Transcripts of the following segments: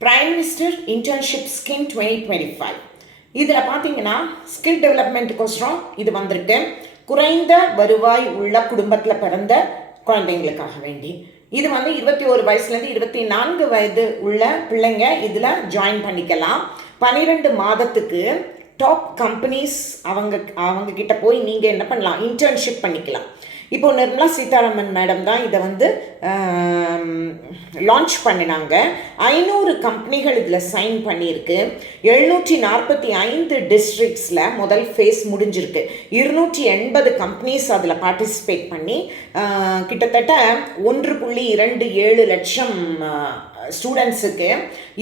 Prime minister internship scheme 2025. இதில் பார்த்தீங்கன்னா skill டெவலப்மெண்ட்டுக்கோசரம் இது வந்திருக்கு. குறைந்த வருவாய் உள்ள குடும்பத்தில் பிறந்த குழந்தைங்களுக்காக வேண்டி இது 21 வயசுலேருந்து 24 வயது உள்ள பிள்ளைங்க இதில் ஜாயின் பண்ணிக்கலாம். 12 மாதத்துக்கு டாப் கம்பெனிஸ் அவங்க கிட்ட போய் நீங்கள் என்ன பண்ணலாம், இன்டர்ன்ஷிப் பண்ணிக்கலாம். இப்போது நிர்மலா சீதாராமன் மேடம் தான் இதை லான்ச் பண்ணினாங்க. 500 கம்பெனிகள் இதில் சைன் பண்ணியிருக்கு. 745 டிஸ்ட்ரிக்ஸில் முதல் ஃபேஸ் முடிஞ்சிருக்கு. 280 கம்பெனிஸ் அதில் பார்ட்டிசிபேட் பண்ணி கிட்டத்தட்ட 1.27 லட்சம் ஸ்டூடெண்ட்ஸுக்கு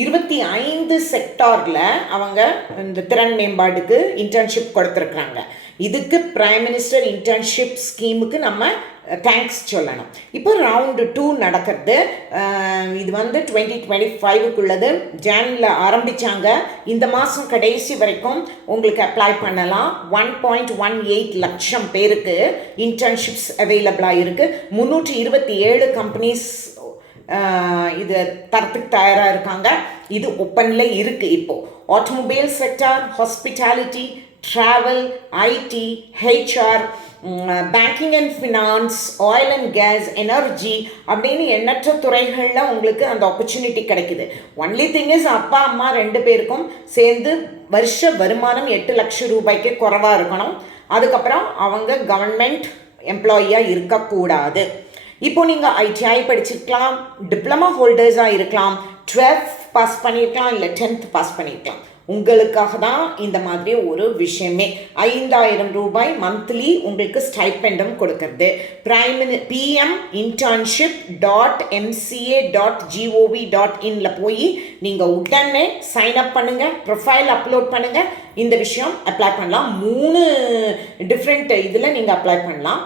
25 செக்டாரில் அவங்க இந்த திறன் மேம்பாட்டுக்கு இன்டர்ன்ஷிப் கொடுத்துருக்குறாங்க. இதுக்கு பிரைம் மினிஸ்டர் இன்டர்ன்ஷிப் ஸ்கீமுக்கு நம்ம தேங்க்ஸ் சொல்லணும். இப்போ ரவுண்டு 2 நடக்கிறது. இது 2025க்குள்ளது. ஜானில் ஆரம்பித்தாங்க. இந்த மாதம் கடைசி வரைக்கும் உங்களுக்கு அப்ளை பண்ணலாம். 1.18 லட்சம் பேருக்கு இன்டர்ன்ஷிப்ஸ் அவைலபிளாக இருக்குது. 327 கம்பெனிஸ் இது தரத்துக்கு தயாராக இருக்காங்க. இது ஓப்பனில் இருக்குது. இப்போது automobile sector, hospitality, travel, IT, HR, banking and finance, oil and gas, energy அப்படின்னு எண்ணற்ற துறைகளில் உங்களுக்கு அந்த ஆப்பர்ச்சுனிட்டி கிடைக்குது. ஒன்லி திங் இஸ் அப்பா அம்மா 2 பேருக்கும் சேர்ந்து வருஷ வருமானம் 8 லட்சம் ரூபாய்க்கு குறைவாக இருக்கணும். அதுக்கப்புறம் அவங்க கவர்மெண்ட் எம்ப்ளாயியாக இருக்கக்கூடாது. இப்போ நீங்கள் ஐடிஐ படிச்சிருக்கலாம், டிப்ளமா ஹோல்டர்ஸாக இருக்கலாம், 12th பாஸ் பண்ணியிருக்கலாம், இல்லை 10th பாஸ் பண்ணியிருக்கலாம். உங்களுக்காக தான் இந்த மாதிரி ஒரு விஷயமே. 5000 ரூபாய் மந்த்லி உங்களுக்கு ஸ்டைப்பெண்டும் கொடுக்கறது. pminternship.mca.gov.in போய் நீங்கள் உடனே சைன்அப் பண்ணுங்கள், ப்ரொஃபைல் அப்லோட் பண்ணுங்கள். இந்த விஷயம் அப்ளை பண்ணலாம். 3 டிஃப்ரெண்ட் இதில் நீங்கள் அப்ளை பண்ணலாம்.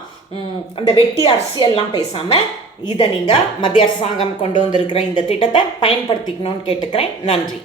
அந்த வெட்டி அரசியல்லாம் பேசாமல் இதை நீங்கள் மத்திய அரசாங்கம் கொண்டு வந்திருக்கிற இந்த திட்டத்தை பயன்படுத்திக்கணும்னு கேட்டுக்கிறேன். நன்றி.